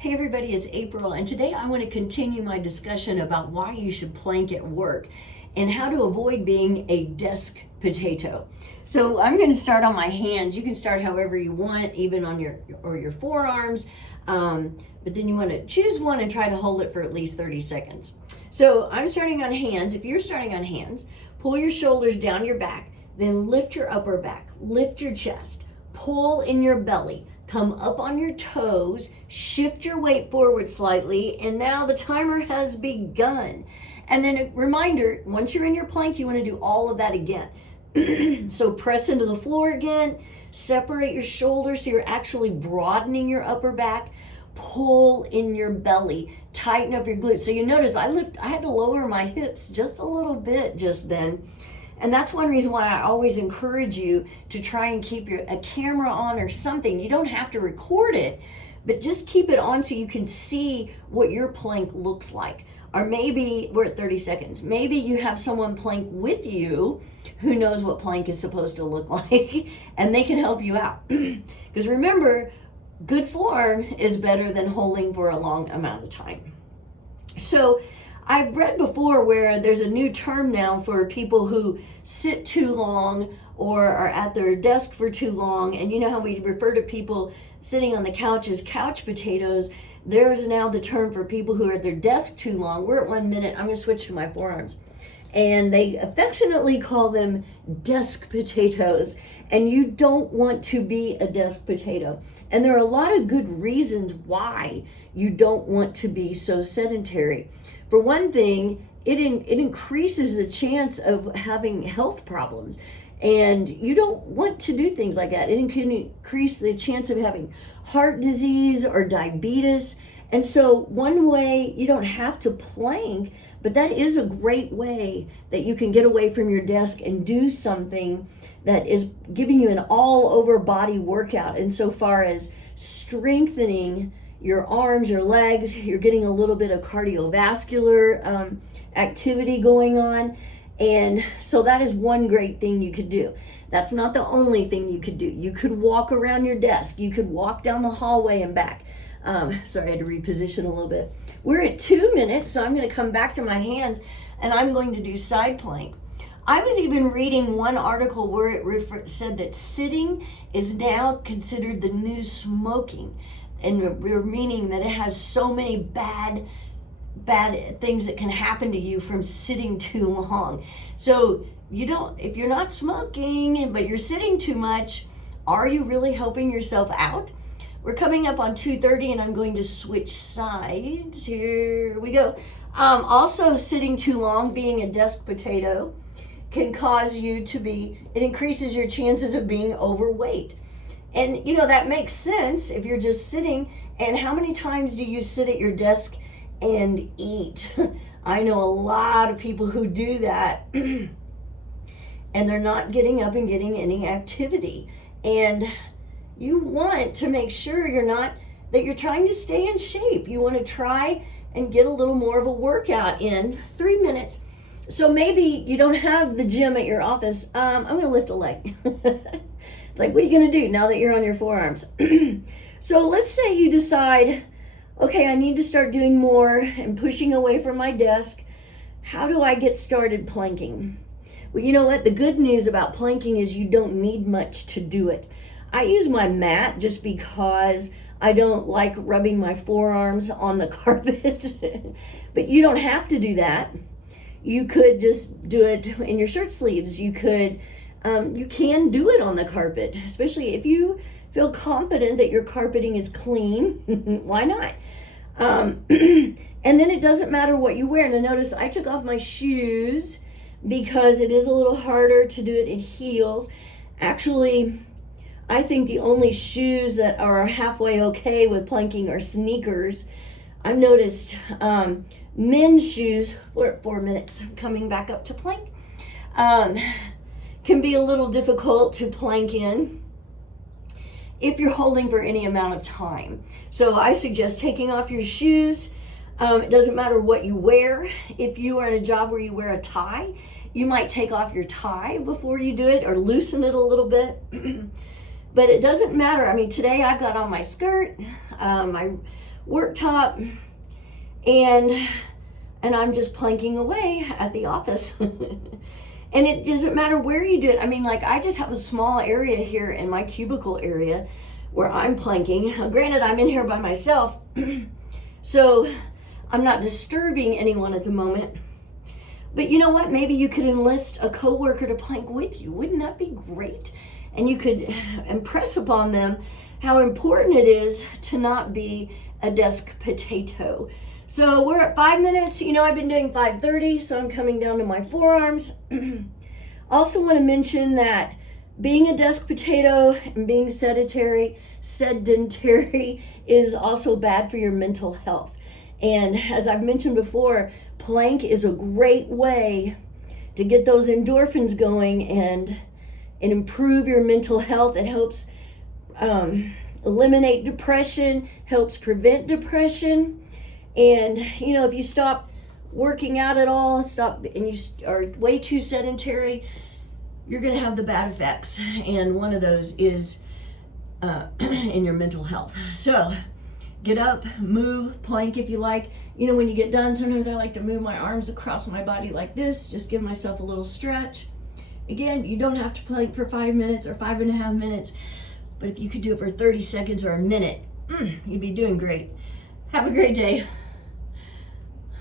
Hey everybody, it's April, and today I want to continue my discussion about why you should plank at work and how to avoid being a desk potato. So I'm going to start on my hands. You can start however you want, even on your forearms, but then you want to choose one and try to hold it for at least 30 seconds. So I'm starting on hands. If you're starting on hands, pull your shoulders down your back, then lift your upper back, lift your chest, pull in your belly. Come up on your toes, shift your weight forward slightly, and now the timer has begun. And then a reminder, once you're in your plank, you want to do all of that again. So press into the floor again, separate your shoulders so you're actually broadening your upper back, pull in your belly, tighten up your glutes. So you notice I had to lower my hips just a little bit just then. And that's one reason why I always encourage you to try and keep a camera on or something. You don't have to record it, but just keep it on so you can see what your plank looks like. Or maybe we're at 30 seconds. Maybe you have someone plank with you who knows what plank is supposed to look like, and they can help you out. Because remember, good form is better than holding for a long amount of time. So I've read before where there's a new term now for people who sit too long or are at their desk for too long. And you know how we refer to people sitting on the couch as couch potatoes. There's now the term for people who are at their desk too long. We're at 1 minute. I'm going to switch to my forearms. And they affectionately call them desk potatoes. And you don't want to be a desk potato. And there are a lot of good reasons why you don't want to be so sedentary. For one thing, it increases the chance of having health problems. And you don't want to do things like that. It can increase the chance of having heart disease or diabetes. And so one way, you don't have to plank, but that is a great way that you can get away from your desk and do something that is giving you an all-over body workout insofar as strengthening your arms, your legs. You're getting a little bit of cardiovascular activity going on. And so that is one great thing you could do. That's not the only thing you could do. You could walk around your desk. You could walk down the hallway and back. Sorry, I had to reposition a little bit. We're at 2 minutes, so I'm going to come back to my hands and I'm going to do side plank. I was even reading one article where it said that sitting is now considered the new smoking. And we're meaning that it has so many bad things that can happen to you from sitting too long. So if you're not smoking, but you're sitting too much, are you really helping yourself out? We're coming up on 2:30 and I'm going to switch sides. Here we go. Also, sitting too long, being a desk potato, can cause you it increases your chances of being overweight. And that makes sense if you're just sitting. And how many times do you sit at your desk and eat? I know a lot of people who do that and they're not getting up and getting any activity. And you want to make sure that you're trying to stay in shape. You want to try and get a little more of a workout in 3 minutes. So maybe you don't have the gym at your office. I'm going to lift a leg. It's like, what are you going to do now that you're on your forearms? So let's say you decide, okay, I need to start doing more and pushing away from my desk. How do I get started planking? Well, you know what? The good news about planking is you don't need much to do it. I use my mat just because I don't like rubbing my forearms on the carpet. But you don't have to do that. You could just do it in your shirt sleeves. You can do it on the carpet, especially if you feel confident that your carpeting is clean. Why not? And then it doesn't matter what you wear. And notice I took off my shoes because it is a little harder to do it in heels. Actually, I think the only shoes that are halfway okay with planking are sneakers. I've noticed men's shoes, we're at 4 minutes, coming back up to plank, can be a little difficult to plank in if you're holding for any amount of time. So I suggest taking off your shoes. It doesn't matter what you wear. If you are in a job where you wear a tie, you might take off your tie before you do it or loosen it a little bit. But it doesn't matter. I mean, today I've got on my skirt, my worktop, and I'm just planking away at the office. And it doesn't matter where you do it. I mean, like, I just have a small area here in my cubicle area where I'm planking. Granted, I'm in here by myself, so I'm not disturbing anyone at the moment. But you know what? Maybe you could enlist a coworker to plank with you. Wouldn't that be great? And you could impress upon them how important it is to not be a desk potato. So we're at 5 minutes. You know, I've been doing 5:30, so I'm coming down to my forearms. Also want to mention that being a desk potato and being sedentary is also bad for your mental health. And as I've mentioned before, plank is a great way to get those endorphins going and improve your mental health. It helps eliminate depression, helps prevent depression. And, you know, if you stop working out at all, and you are way too sedentary, you're going to have the bad effects. And one of those is in your mental health. So get up, move, plank if you like. You know, when you get done, sometimes I like to move my arms across my body like this, just give myself a little stretch. Again, you don't have to plank for 5 minutes or 5.5 minutes, but if you could do it for 30 seconds or a minute, you'd be doing great. Have a great day.